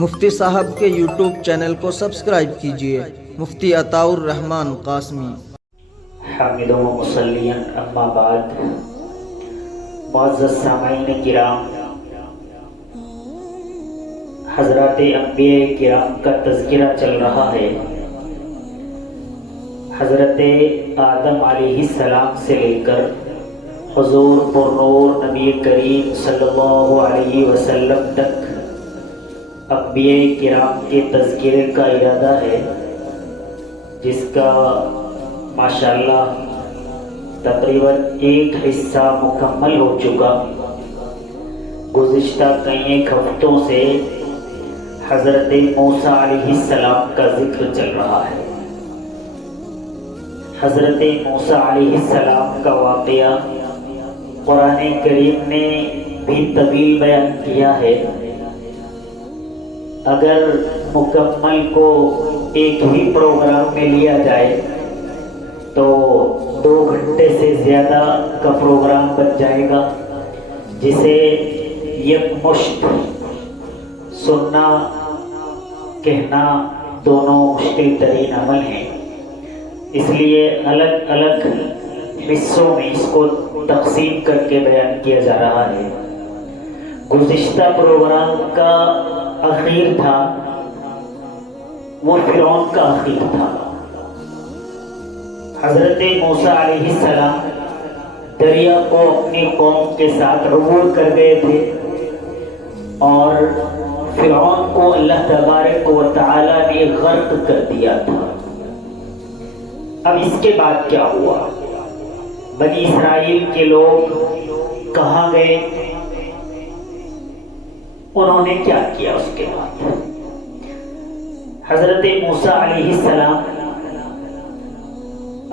مفتی صاحب کے YouTube channel کو سبسکرائب کیجیے، مفتی عطاء الرحمن قاسمی۔ حامد و مصلین اما بعد، معزز سامعین کرام، حضرات انبیاء کرام کا تذکرہ چل رہا ہے۔ حضرت آدم علیہ السلام سے لے کر حضور پرنور نبی کریم صلی اللہ علیہ وسلم تک انبیاء کرام کے تذکرے کا ارادہ ہے، جس کا ماشاءاللہ تقریباً ایک حصہ مکمل ہو چکا۔ گزشتہ کئی ایک ہفتوں سے حضرت موسیٰ علیہ السلام کا ذکر چل رہا ہے۔ حضرت موسیٰ علیہ السلام کا واقعہ قرآن کریم نے بھی طویل بیان کیا ہے۔ اگر مکمل کو ایک ہی پروگرام میں لیا جائے تو 2 گھنٹے سے زیادہ کا پروگرام بن جائے گا، جسے یکمشت سننا کہنا دونوں مشکل ترین عمل ہیں۔ اس لیے الگ الگ حصوں میں اس کو تقسیم کر کے بیان کیا جا رہا ہے۔ گزشتہ پروگرام کا اخیر تھا، وہ فرعون کا اخیر تھا۔ حضرت موسیٰ علیہ السلام دریا کو اپنی قوم کے ساتھ عبور کر گئے تھے، اور فرعون کو اللہ تبارک و تعالی نے غرق کر دیا تھا۔ اب اس کے بعد کیا ہوا؟ بنی اسرائیل کے لوگ کہاں گئے؟ انہوں نے کیا کیا اس کے بعد؟ حضرت موسیٰ علیہ السلام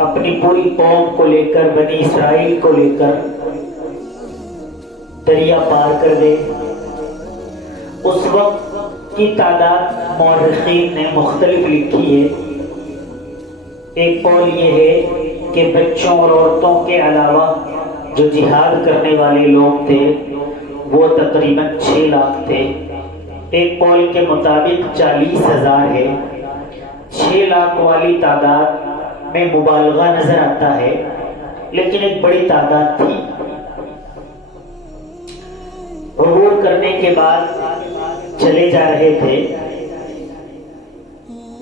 اپنی پوری قوم کو لے کر، بنی اسرائیل کو لے کر دریا پار کر گئے۔ اس وقت کی تعداد مورخین نے مختلف لکھی ہے۔ ایک قول یہ ہے کہ بچوں اور عورتوں کے علاوہ جو جہاد کرنے والے لوگ تھے وہ تقریباً 6 لاکھ تھے۔ ایک قول کے مطابق 40,000 ہے۔ 6 لاکھ والی تعداد میں مبالغہ نظر آتا ہے، لیکن ایک بڑی تعداد تھی۔ عبور کرنے کے بعد چلے جا رہے تھے،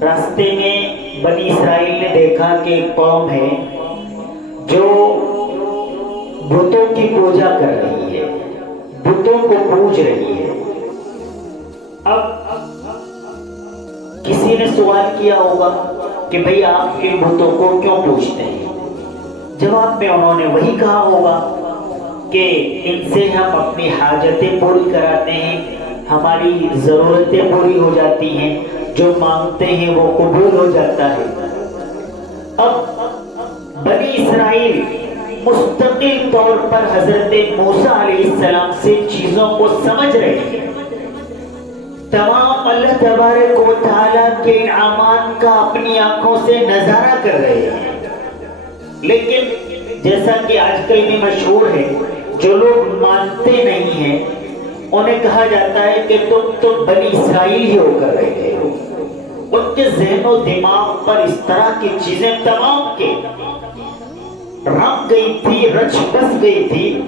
راستے میں بنی اسرائیل نے دیکھا کہ ایک قوم ہے جو بتوں کی پوجا کر رہی ہے، بتوں کو پوج رہی ہے۔ اب کسی نے سوال کیا ہوگا کہ بھئی آپ ان بتوں کو کیوں پوجتے ہیں؟ جواب میں انہوں نے وہی کہا ہوگا کہ ان سے ہم اپنی حاجتیں پوری کراتے ہیں، ہماری ضرورتیں پوری ہو جاتی ہیں، جو مانگتے ہیں وہ قبول ہو جاتا ہے۔ اب بنی اسرائیل مستقل طور پر حضرت موسیٰ علیہ السلام سے چیزوں کو سمجھ رہے ہیں، تمام اللہ تبارک و تعالیٰ کے انعامات کا اپنی آنکھوں سے نظارہ کر رہے ہیں۔ لیکن جیسا کہ آج کل بھی مشہور ہے، جو لوگ مانتے نہیں ہیں انہیں کہا جاتا ہے کہ تم تو بنی اسرائیل ہی ہو کر رہے ہو۔ ان کے ذہن و دماغ پر اس طرح کی چیزیں تمام کے رنگ گئی تھی، رچ بس گئی تھی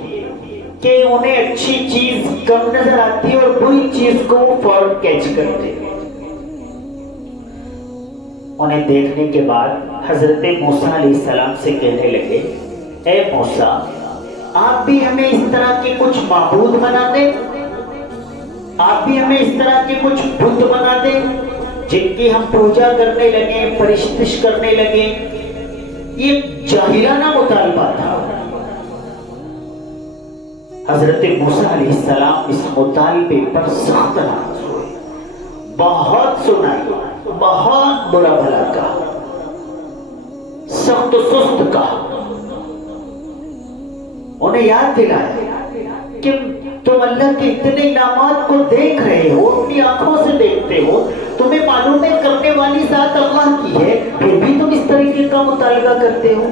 کہ انہیں اچھی چیز کم نظر آتی اور بری چیز کو فوراً کیچ کرتے۔ انہیں دیکھنے کے بعد حضرت موسیٰ علیہ السلام سے کہنے لگے، اے موسیٰ، آپ بھی ہمیں اس طرح کے کچھ معبود بنا دیں، آپ بھی ہمیں اس طرح کے کچھ بت بنا دیں جن کی ہم پوجا کرنے لگیں، پرستش کرنے لگیں۔ یہ جاہلانہ مطالبہ تھا۔ حضرت موسیٰ علیہ السلام اس مطالبے پر سخت ناراض ہوئے، بہت سنائی، بہت برا بھلا کہا، سخت و سست کہا۔ انہیں یاد دلایا کہ تم اللہ کے اتنے انعامات کو دیکھ رہے ہو، اپنی آنکھوں سے دیکھتے ہو، تمہیں معلوم ہے کرنے والی ذات اللہ کی ہے، پھر بھی تم اس طریقے کا مطالبہ کرتے ہو۔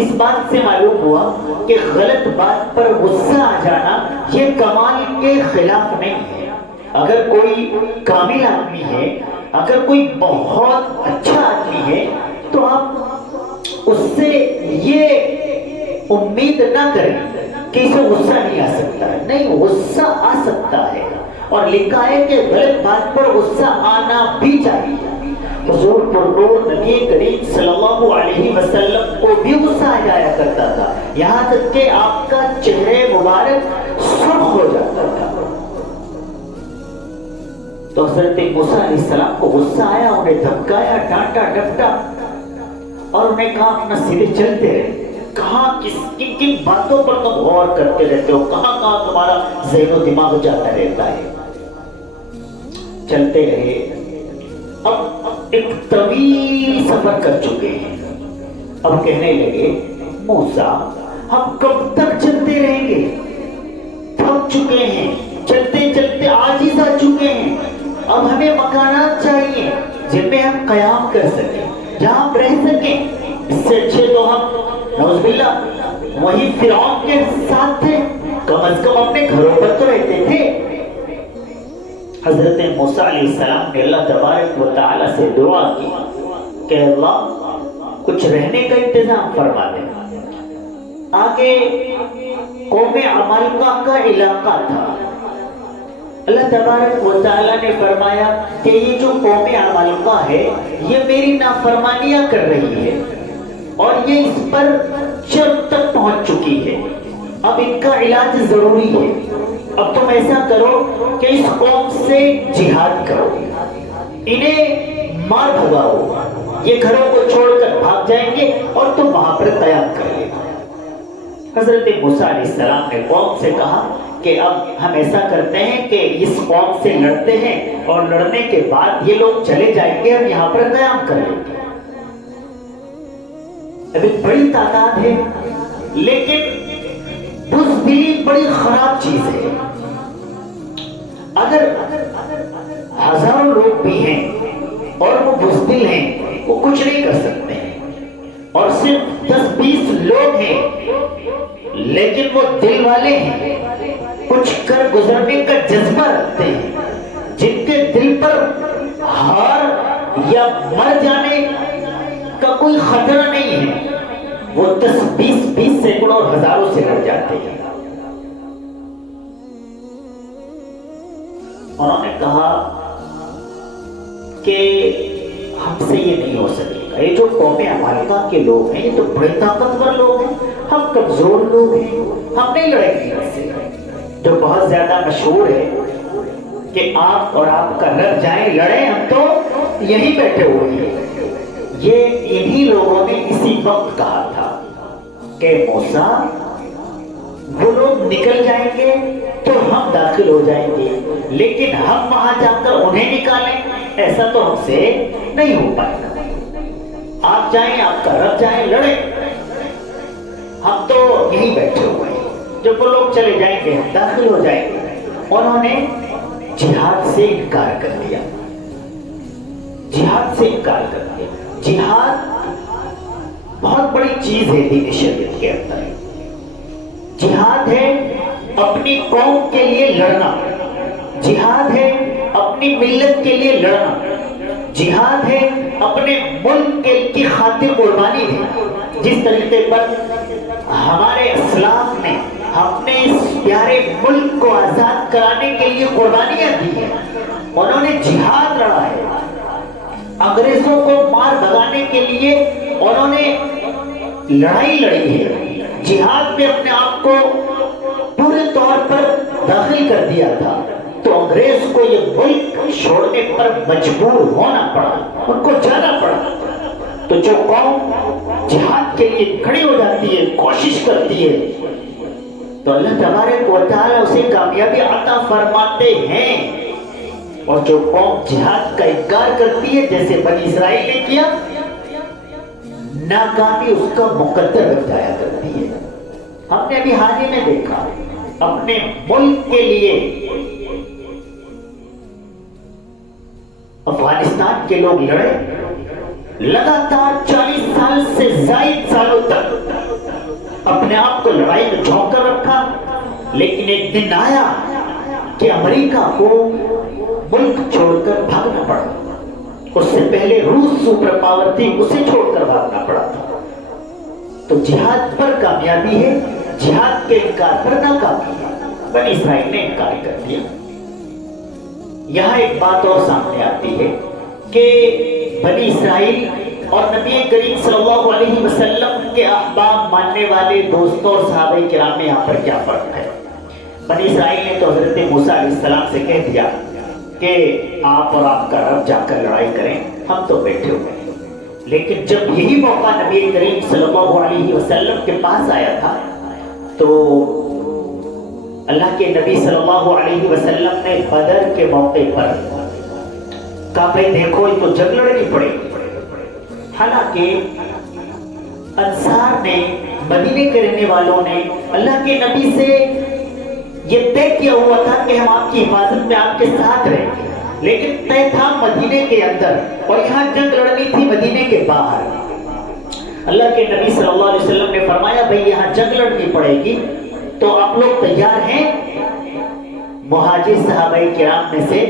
اس بات سے معلوم ہوا کہ غلط بات پر غصہ آ جانا یہ کمال کے خلاف نہیں ہے، اگر کوئی کامل آدمی ہے، اگر کوئی بہت اچھا آدمی ہے، تو آپ اس سے یہ امید نہ کریں کہ اسے غصہ نہیں آ سکتا ہے. نہیں، غصہ آ سکتا ہے، اور لکھا ہے کہ غلط بات پر غصہ آنا بھی چاہیے. حضور پرنور نبی کریم صلی اللہ علیہ وسلم کو بھی غصہ آ جایا کرتا تھا، یہاں تک کہ آپ کا چہرے مبارک سرخ ہو جاتا تھا. تو حضرت موسیٰ علیہ السلام کو غصہ آیا، انہیں دھمکایا، ڈانٹا ڈپٹا، اور انہیں کہا اپنا سیدھے چلتے رہے. کہاں کن کن باتوں پر تم غور کرتے رہتے ہو، کہاں کہاں تمہارا ذہن و دماغ جاتا رہتا ہے. چلتے رہے. اب ایک طویل سفر کر چکے ہیں. اب کہنے لگے موسیٰ ہم کب تک چلتے رہیں گے، تھک چکے ہیں، چلتے چلتے عاجز آ چکے ہیں. اب ہمیں مکانات چاہیے جن میں ہم قیام کر سکیں، جہاں ہم رہ سکیں. اس سے اچھے تو ہم نعوذ باللہ وہی فرعون کے ساتھ تھے، کم از کم اپنے گھروں پر تو رہتے تھے. حضرت موسیٰ علیہ السلام نے اللہ تبارک و تعالی سے دعا کی کہ اللہ کچھ رہنے کا انتظام فرما دے. آگے قوم عمالقہ کا علاقہ تھا. اللہ تبارک و تعالی نے فرمایا کہ یہ جو قوم عمالقہ ہے یہ میری نافرمانیاں کر رہی ہے اور یہ اس پر شرم تک پہنچ چکی ہے. اب ان کا علاج ضروری ہے. اب تم ایسا کرو کہ اس قوم سے جہاد کرو، انہیں مار بھگاؤ، یہ گھروں کو چھوڑ کر بھاگ جائیں گے اور تم وہاں پر قیام کر لے. حضرت موسیٰ علیہ السلام نے قوم سے کہا کہ اب ہم ایسا کرتے ہیں کہ اس قوم سے لڑتے ہیں اور لڑنے کے بعد یہ لوگ چلے جائیں گے، ہم یہاں پر قیام کر لیں گے. اب ایک بڑی تعداد ہے، لیکن بزدلی بڑی خراب چیز ہے. اگر ہزاروں لوگ بھی ہیں اور وہ بزدل ہیں، وہ کچھ نہیں کر سکتے ہیں. اور صرف 10-20 لوگ ہیں لیکن وہ دل والے ہیں، کچھ کر گزرنے کا جذبہ رکھتے ہیں، جن کے دل پر ہار یا مر جانے کا کوئی خطرہ نہیں ہے، وہ 10-20 سینکڑوں اور ہزاروں سے لڑ جاتے ہیں. انہوں نے کہا کہ ہم سے یہ نہیں ہو سکے گا. یہ جو قوم عمالقہ کے لوگ ہیں یہ تو بڑے طاقتور لوگ ہیں، ہم کمزور لوگ ہیں، ہم نہیں لڑیں گے ان سے. جو بہت زیادہ مشہور ہے کہ آپ اور آپ کا رب جائیں لڑیں، ہم تو یہیں بیٹھے ہوئے ہیں. یہ انہی لوگوں نے اسی وقت کہا تھا کہ موسیٰ وہ لوگ نکل جائیں گے تو ہم داخل ہو جائیں گے، لیکن ہم وہاں جا کر انہیں نکالیں ایسا تو ہم سے نہیں ہو پائے گا. آپ جائیں، آپ کا رب جائیں، لڑیں، ہم تو یہیں بیٹھے ہوئے ہیں. جب وہ لوگ چلے جائیں گے ہم داخل ہو جائیں گے. انہوں نے جہاد سے انکار کر دیا. جہاد سے انکار کر دیا. جہاد بہت بڑی چیز ہے دین شریعت کے اندر. جہاد ہے اپنی قوم کے لیے لڑنا، جہاد ہے اپنی ملت کے لیے لڑنا، جہاد ہے اپنے ملک کی خاطر قربانی دی. جس طریقے پر ہمارے اسلاف نے اپنے اس پیارے ملک کو آزاد کرانے کے لیے قربانیاں دی ہیں، انہوں نے جہاد لڑا ہے. انگریزوں کو مار بھگانے کے لیے انہوں نے لڑائی لڑی ہے. جہاد میں اپنے آپ کو پورے طور پر داخل کر دیا تھا، تو انگریز کو یہ ملک چھوڑنے پر مجبور ہونا پڑا، ان کو جانا پڑا. تو جو قوم جہاد کے لیے کھڑی ہو جاتی ہے، کوشش کرتی ہے، تو اللہ تبارک و تعالی اسے کامیابی عطا فرماتے ہیں. اور جو قوم جہاد کا انکار کرتی ہے، جیسے بنی اسرائیل نے کیا، ناکامی اس کا مقدر بن جایا کرتی ہے. ہم نے ابھی حال ہی میں دیکھا اپنے ملک کے لیے افغانستان کے لوگ لڑے، لگاتار 40 سال سے زائد سالوں تک اپنے آپ کو لڑائی میں جھونک کر رکھا. لیکن ایک دن آیا کہ امریکہ کو ملک چھوڑ کر بھاگنا پڑا. اس سے پہلے روس سپر پاور تھی, اسے چھوڑ کر بھاگنا پڑا تھا. تو جہاد پر کامیابی ہے, جہاد کے انکار پر ناکامی ہے. بنی اسرائیل نے انکار کر دیا. یہاں ایک بات اور سامنے آتی ہے کہ بنی اسرائیل اور نبی کریم صلی اللہ علیہ وسلم کے احباب ماننے والے دوستوں اور صحابہ کرام میں یہاں پر کیا فرق ہے. بنی اسرائیل نے تو حضرت موسیٰ علیہ السلام سے کہہ دیا کہ آپ اور آپ کا رب جا کر لڑائی کریں, ہم تو بیٹھے ہوئے ہیں. لیکن جب یہی موقع نبی کریم صلی اللہ علیہ وسلم کے پاس آیا تھا تو اللہ کے نبی صلی اللہ علیہ وسلم نے بدر کے موقع پر کہا بھائی دیکھو یہ تو جنگ لڑنی پڑے گی. حالانکہ انصار نے, مدینے کے رہنے والوں نے اللہ کے نبی سے یہ طے کیا ہوا تھا کہ ہم آپ کی حفاظت میں آپ کے ساتھ رہیں گے, لیکن طے تھا مدینے کے اندر اور یہاں جنگ لڑنی تھی مدینے کے باہر. اللہ کے نبی صلی اللہ علیہ وسلم نے فرمایا بھئی یہاں جنگ لڑنی پڑے گی تو آپ لوگ تیار ہیں؟ مہاجر صحابہ کرام میں سے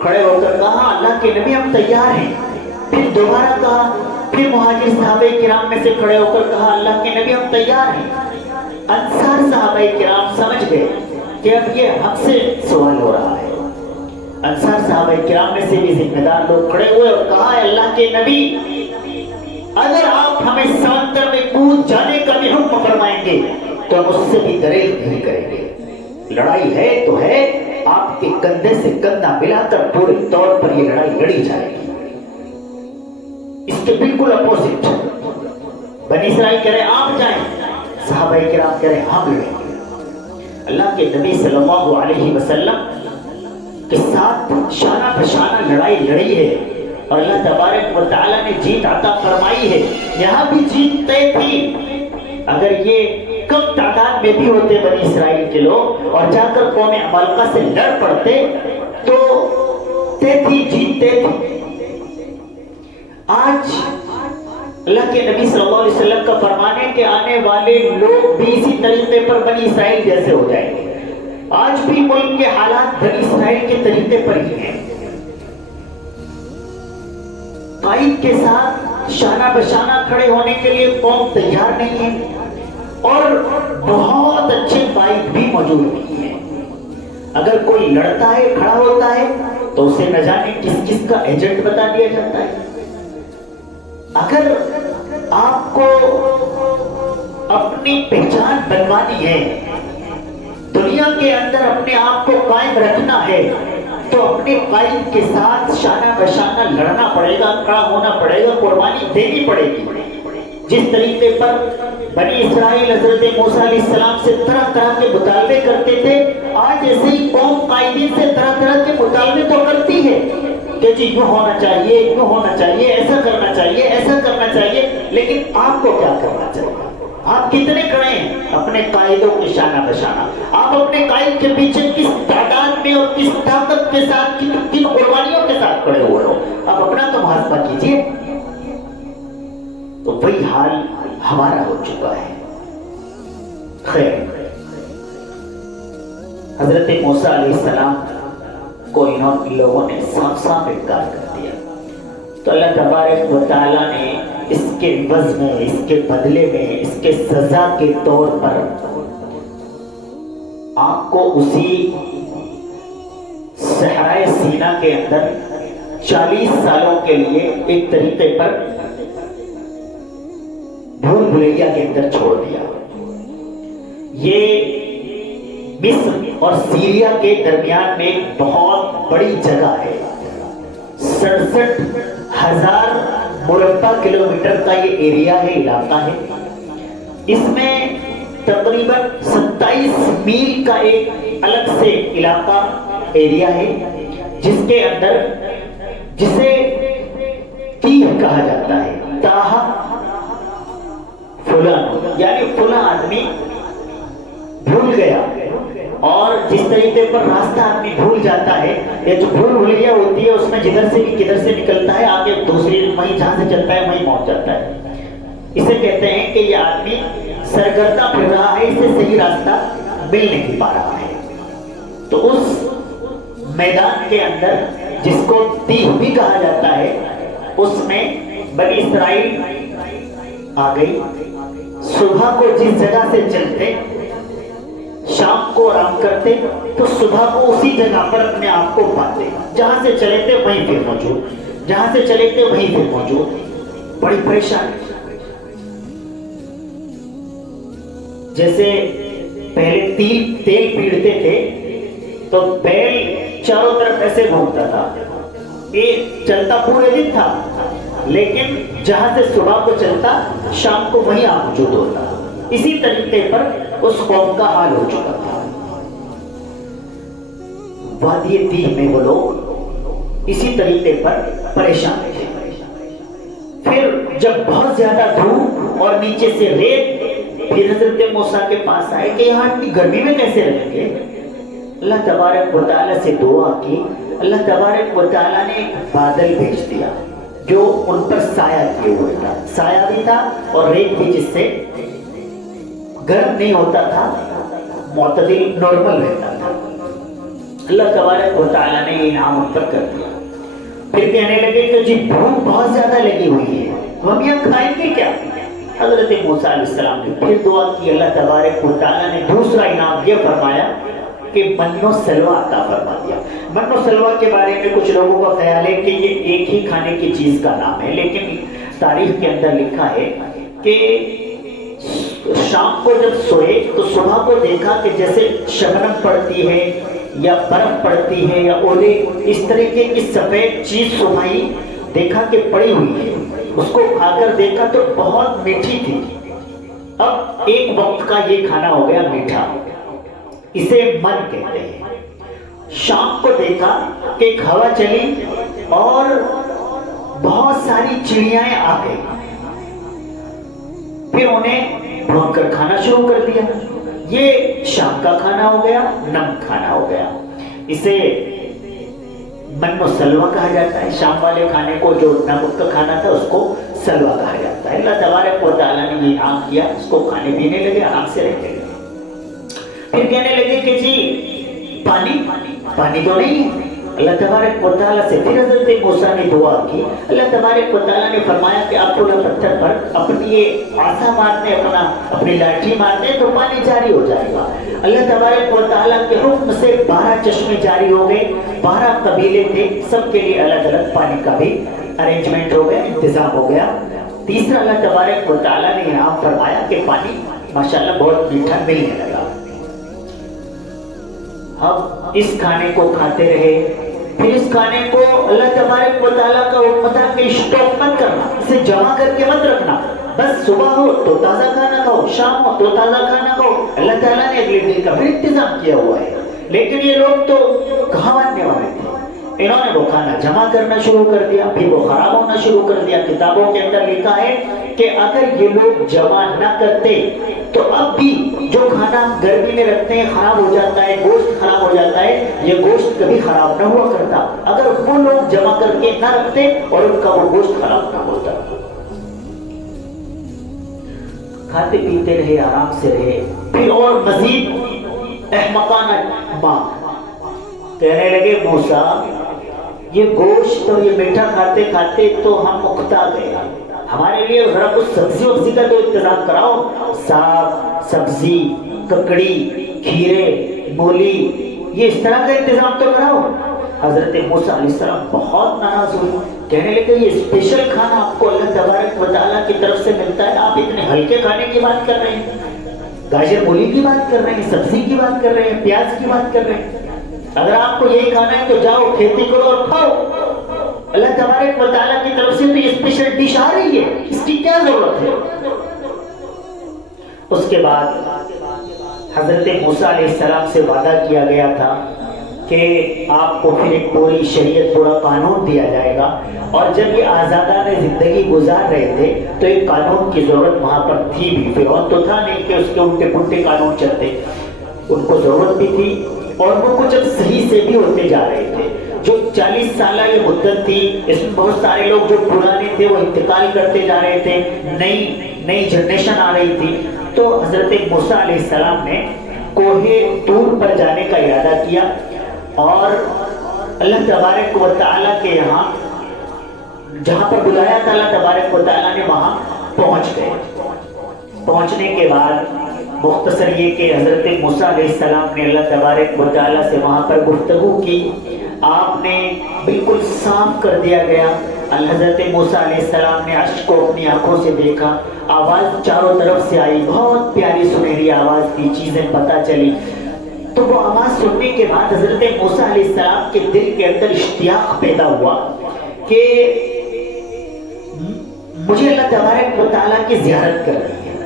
کھڑے ہو کر کہا اللہ کے نبی ہم تیار ہیں. پھر دوبارہ کہا, پھر مہاجر صحابہ کرام میں سے کھڑے ہو کر کہا اللہ کے نبی ہم تیار ہیں. انصار صحابہ کرام سمجھ گئے کہ اب یہ ہم سے سوال ہو رہا ہے. انصار صحابہ کرام میں سے بھی ذمہ دار لوگ کھڑے ہوئے اور کہا اللہ کے نبی اگر آپ ہمیں سمندر میں کود جانے کا بھی حکم فرمائیں گے تو ہم اس سے بھی دریغ نہیں کریں گے. لڑائی ہے تو ہے, آپ کے کندھے سے کندھا ملا کر پورے طور پر یہ لڑائی لڑی جائے گی. اس کے بالکل اپوزٹ بنی اسرائیل کہہ رہے آپ جائیں, صحابہ کرام کہہ رہے ہم لڑیں گے. اللہ کے نبی صلی اللہ علیہ وسلم کے ساتھ شانہ بشانہ لڑائی لڑی ہے اور اللہ تبارک و تعالیٰ نے جیت عطا فرمائی ہے. یہاں بھی جیت طے تھی. اگر یہ کم تعداد میں بھی ہوتے بنی اسرائیل کے لوگ اور جا کر قوم عمالقہ سے لڑ پڑتے تو طے تھی, جیت طے تھی. آج اللہ کے نبی صلی اللہ علیہ وسلم کا فرمان ہے کہ آنے والے لوگ بھی اسی طریقے پر بنی اسرائیل جیسے ہو جائیں گے. آج بھی ملک کے حالات بنی اسرائیل کے طریقے پر ہی ہیں. قائد کے ساتھ شانہ بشانہ کھڑے ہونے کے لیے قوم تیار نہیں ہے اور بہت اچھے قائد بھی موجود نہیں ہیں. اگر کوئی لڑتا ہے, کھڑا ہوتا ہے تو اسے نہ جانے کس کس کا ایجنٹ بتا دیا جاتا ہے. اگر آپ کو اپنی پہچان بنوانی ہے, دنیا کے اندر اپنے آپ کو قائم رکھنا ہے تو اپنے قائد کے ساتھ شانہ بشانہ لڑنا پڑے گا, کھڑا ہونا پڑے گا, قربانی دینی پڑے گی. جس طریقے پر بنی اسرائیل حضرت موسیٰ علیہ السلام سے طرح طرح کے مطالبے کرتے تھے, آج ایسے ہی قوم قائدین سے طرح طرح کے مطالبے تو کرتی ہے کہ جی یوں ہونا چاہیے, یوں ہونا چاہیے, ایسا کرنا چاہیے, ایسا کرنا چاہیے. لیکن آپ کو کیا کرنا چاہیے؟ آپ کتنے کھڑے ہیں اپنے قائدوں کے شانہ بشانہ؟ آپ اپنے قائد کے پیچھے کس تعداد میں اور کس طاقت کے ساتھ, کن قربانیوں کے ساتھ کھڑے ہوئے ہو؟ آپ اپنا تو محاسبہ کیجئے. تو وہی حال ہمارا ہو چکا ہے. خیر, حضرت موسیٰ علیہ السلام کو ان لوگوں نے صاف صاف انکار کر دیا. تو اللہ تبارک و تعالیٰ نے اس کے عوض میں, اس کے بدلے میں, اس کے سزا کے طور پر آپ کو اسی صحرائے سینا کے اندر 40 سالوں کے لیے ایک طریقے پر بھول بھلیاں کے اندر چھوڑ دیا. یہ مصر اور سیریا کے درمیان میں ایک بہت بڑی جگہ ہے. 67,000 مربع کلومیٹر کا یہ ایریا ہے, علاقہ ہے. اس میں تقریباً 27 میل کا ایک الگ سے علاقہ ایریا ہے جس کے اندر جسے تیہ کہا جاتا ہے. تاہا فلان, یعنی فلاں آدمی بھول گیا. اور جس طریقے پر راستہ آدمی بھول جاتا ہے, یہ جو بھول بھلیا ہوتی ہے اس میں جدھر سے بھی کدھر سے نکلتا ہے, آگے دوسری وہیں جہاں سے چلتا ہے وہیں پہنچ جاتا ہے. اسے کہتے ہیں کہ یہ آدمی سرگردہ پھر رہا ہے, اسے صحیح راستہ مل نہیں پا رہا ہے. تو اس میدان کے اندر جس کو تیہ بھی کہا جاتا ہے، اس میں بنی اسرائیل آ گئی. صبح کو جس جگہ سے چلتے شام کو آرام کرتے تو صبح کو اسی جگہ پر اپنے آپ کو پاتے. جہاں سے چلے تھے وہیں پھر موجود، جہاں سے چلے تھے وہیں پھر موجود. بڑی پریشانی. جیسے پہلے تیل پیڑتے تھے تو بیل چاروں طرف ایسے گھومتا تھا، یہ چلتا پورے دن تھا، لیکن جہاں سے صبح کو چلتا شام کو وہیں آ موجود ہوتا. اسی طریقے پر اس قوم کا حال ہو چکا تھا. وادی تیہ میں وہ لوگ اسی طریقے پر پریشان تھے. پھر جب بہت زیادہ دھوپ اور نیچے سے ریت، پھر حضرت موسیٰ کے پاس آئے کہ یہاں اتنی گرمی میں کیسے رہیں گے. اللہ تبارک و تعالیٰ سے دعا کی. اللہ تبارک و تعالیٰ نے ایک بادل بھیج دیا جو ان پر سایہ کیے ہوئے تھا. سایہ بھی تھا اور ریت بھی، جس سے گرم نہیں ہوتا تھا، معتدل نارمل رہتا تھا. اللہ تبارک و تعالیٰ نے یہ انعام ان پر کر دیا. پھر کہنے لگے کہ جی بھوک بہت زیادہ لگی ہوئی ہے، ہم یہاں کھائیں گے کیا؟ حضرت موسیٰ علیہ السلام نے پھر دعا کی. اللہ تبارک و تعالیٰ نے دوسرا انعام یہ فرمایا کہ من و سلوہ عطا فرما دیا. من و سلوہ کے بارے میں کچھ لوگوں کا خیال ہے کہ یہ ایک ہی کھانے کی چیز کا نام ہے، لیکن تاریخ کے اندر لکھا ہے کہ شام کو جب سوئے تو صبح کو دیکھا کہ جیسے شبنم پڑتی ہے یا برف پڑتی ہے یا اولے، اس طریقے کی سفید چیز صبح ہی دیکھا کہ پڑی ہوئی ہے. اس کو کھا کر دیکھا تو بہت میٹھی تھی. اب ایک وقت کا یہ کھانا ہو گیا میٹھا، اسے من کہتے ہیں. شام کو دیکھا کہ ایک ہوا چلی اور بہت ساری چڑیاں آ گئی. پھر انہیں بھون کر کھانا شروع کر دیا. یہ شام کا کھانا ہو گیا، نم کھانا ہو گیا. اسے من و سلوہ کہا جاتا ہے. شام والے کھانے کو جو نمک کا کھانا تھا اس کو سلوہ کہا جاتا ہے. اللہ تبارک و تعالیٰ نے یہ انعام کیا. اس کو کھانے پینے لگے، آرام سے رہنے لگے. پھر کہنے لگے کہ جی پانی تو نہیں ہے. اللہ تبارک و تعالیٰ سے پھر حضرت موسیٰ نے دعا کی. اللہ تبارک و تعالیٰ نے فرمایا کہ آپ کو پتھر پر اپنی یہ عصا مارنے، اپنی لاٹھی مارنے تو پانی جاری ہو جائے گا. اللہ تبارک و تعالیٰ کے حکم سے 12 چشمے جاری ہو گئے. 12 قبیلے تھے، سب کے لیے الگ الگ پانی کا بھی ارینجمنٹ ہو گیا، انتظام ہو گیا. تیسرا اللہ تبارک و تعالیٰ نے انعام فرمایا کہ پانی ماشاءاللہ بہت میٹھا ملنے لگا. اب اس کھانے کو کھاتے رہے. پھر اس کھانے کو اللہ تبارک و تعالیٰ کا حکم تھا کہ اسٹاک مت کرنا، اسے جمع کر کے مت رکھنا. بس صبح ہو تو تازہ کھانا کھاؤ، شام ہو تو تازہ کھانا کھاؤ. اللہ تعالیٰ نے اگلے دن کا بھی انتظام کیا ہوا ہے. لیکن یہ لوگ تو کہاں ماننے والے تھے. انہوں نے وہ کھانا جمع کرنا شروع کر دیا، پھر وہ خراب ہونا شروع کر دیا. کتابوں کے اندر لکھا ہے کہ اگر یہ لوگ جمع نہ کرتے تو اب بھی جو کھانا گرمی میں رکھتے ہیں خراب ہو جاتا ہے، گوشت خراب ہو جاتا ہے. یہ گوشت کبھی خراب نہ ہوا کرتا اگر وہ لوگ جمع کر کے نہ رکھتے اور ان کا وہ گوشت خراب نہ ہوتا. کھاتے پیتے رہے، آرام سے رہے. پھر اور مزید احمقانہ مانگ. کہنے لگے موسیٰ یہ گوشت اور یہ میٹھا کھاتے کھاتے تو ہم اکتا گئے، ہمارے لیے ذرا کچھ سبزی وبزی کا تو انتظام کراؤ. ساگ، سبزی، ککڑی، کھیرے، مولی، یہ اس طرح کا انتظام تو کراؤ. حضرت موسیٰ علیہ السلام بہت ناراض ہوئے. کہنے لگے یہ اسپیشل کھانا آپ کو اللہ تبارک و تعالیٰ کی طرف سے ملتا ہے، آپ اتنے ہلکے کھانے کی بات کر رہے ہیں، گاجر مولی کی بات کر رہے ہیں، سبزی کی بات کر رہے ہیں، پیاز کی بات کر رہے ہیں. اگر آپ کو یہی کھانا ہے تو جاؤ کھیتی کرو اور کھاؤ. اللہ تبارک و تعالیٰ کی طرف سے تو یہ اسپیشل ڈش آ رہی ہے، اس کی کیا ضرورت ہے. اس کے بعد حضرت موسیٰ علیہ السلام سے وعدہ کیا گیا تھا کہ آپ کو پھر ایک پوری شریعت، پورا قانون دیا جائے گا. اور جب یہ آزادانہ زندگی گزار رہے تھے تو ایک قانون کی ضرورت وہاں پر تھی بھی. فرعون تو تھا نہیں کہ اس کے الٹے پلٹے قانون چلتے، ان کو ضرورت بھی تھی اور وہ کچھ اب صحیح سے بھی ہوتے جا رہے تھے. جو 40 سالہ یہ مدت تھی، اس میں بہت سارے لوگ جو پرانے تھے وہ انتقال کرتے جا رہے تھے، نئی جنریشن آ رہی تھی. تو حضرت موسیٰ علیہ السلام نے کوہ طور پر جانے کا ارادہ کیا اور اللہ تبارک و تعالیٰ کے یہاں جہاں پر بلایا تھا اللہ تبارک و تعالیٰ نے وہاں پہنچ گئے. پہنچنے کے بعد مختصر یہ کہ حضرت موسیٰ علیہ السلام نے اللہ تبارک و تعالیٰ سے وہاں پر گفتگو کی. آپ نے بالکل صاف کر دیا گیا. حضرت موسیٰ علیہ السلام نے عرش کو اپنی آنکھوں سے دیکھا. آواز چاروں طرف سے آئی, بہت پیاری سنہری آواز کی, چیزیں پتہ چلی. تو وہ آواز سننے کے بعد حضرت موسیٰ علیہ السلام کے دل کے اندر اشتیاق پیدا ہوا کہ مجھے اللہ تبارک و تعالیٰ کی زیارت کرنی ہے.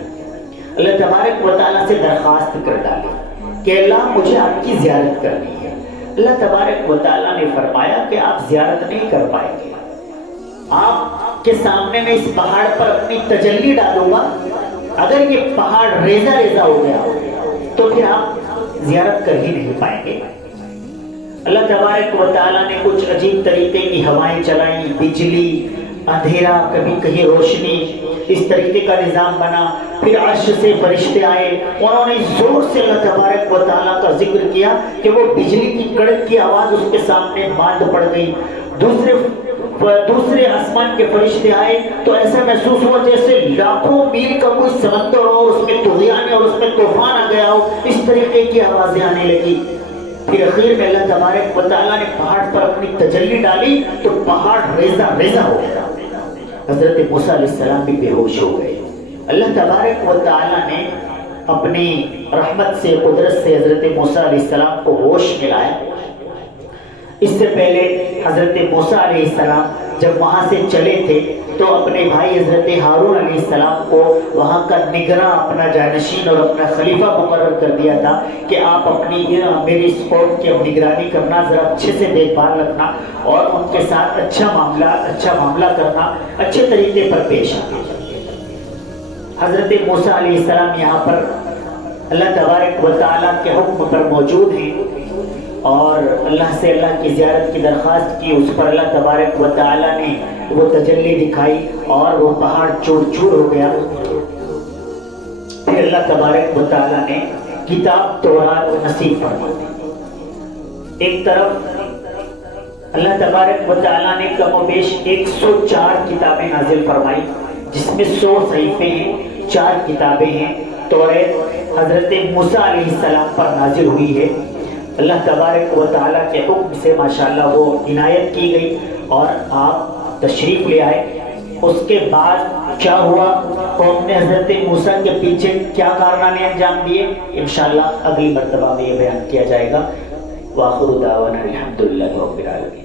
اللہ تبارک و تعالیٰ سے درخواست کر ڈالی کہ اللہ مجھے آپ کی زیارت کرنی ہے. اللہ تبارک و تعالیٰ نے فرمایا کہ آپ زیارت نہیں کر پائیں گے. آپ کے سامنے میں اس پہاڑ پر اپنی تجلی ڈالوں گا. اگر یہ پہاڑ ریزہ ریزہ ہو گیا تو پھر آپ زیارت کر ہی نہیں پائیں گے. اللہ تبارک و تعالیٰ نے کچھ عجیب طریقے کی ہوائیں چلائیں, بجلی, اندھیرا, کبھی کہیں روشنی, اس طریقے کا نظام بنا. پھر عرش سے فرشتے آئے, انہوں نے زور سے اللہ تبارک و تعالیٰ کا ذکر کیا کہ وہ بجلی کی کڑک کی آواز اس کے سامنے باندھ پڑ گئی. دوسرے آسمان کے فرشتے آئے تو ایسا محسوس ہوا جیسے لاکھوں میل کا کوئی سمندر ہو, اس میں طغیان ہے اور اس میں طوفان آ گیا ہو. اس طریقے کی آوازیں آنے لگی. پھر اخیر میں اللہ تبارک و تعالیٰ نے پہاڑ پر اپنی تجلی ڈالی تو پہاڑ ریزہ ریزہ ہو گیا. حضرت موسیٰ علیہ السلام بھی بے ہوش ہو گئے. اللہ تبارک و تعالیٰ نے اپنی رحمت سے, قدرت سے حضرت موسیٰ علیہ السلام کو ہوش ملایا. اس سے پہلے حضرت موسیٰ علیہ السلام جب وہاں سے چلے تھے تو اپنے بھائی حضرت ہارون علیہ السلام کو وہاں کا نگراں, اپنا جانشین اور اپنا خلیفہ مقرر کر دیا تھا کہ آپ اپنی میری اس قوم کی نگرانی کرنا, ذرا اچھے سے دیکھ بھال رکھنا اور ان کے ساتھ اچھا معاملہ کرنا, اچھے طریقے پر پیش آنا. حضرت موسیٰ علیہ السلام یہاں پر اللہ تبارک و تعالیٰ کے حکم پر موجود ہیں اور اللہ سے اللہ کی زیارت کی درخواست کی. اس پر اللہ تبارک و تعالیٰ نے وہ تجلی دکھائی اور وہ پہاڑ چور چور ہو گیا. پھر اللہ تبارک و تعالیٰ نے کتاب تورات نصیب فرمائی. ایک طرف اللہ تبارک و تعالیٰ نے کم و بیش 104 کتابیں نازل فرمائی, جس میں 100 صحیفے ہیں, 4 کتابیں ہیں. توریت حضرت موسیٰ علیہ السلام پر نازل ہوئی ہے. اللہ تبارک و تعالیٰ کے حکم سے ماشاءاللہ وہ عنایت کی گئی اور آپ تشریف لے آئے. اس کے بعد کیا ہوا, قوم نے حضرت موسیٰ کے پیچھے کیا کارنامے انجام دیے, انشاءاللہ اگلی مرتبہ میں یہ بیان کیا جائے گا. وآخر دعوانا الحمدللہ رب العالمین.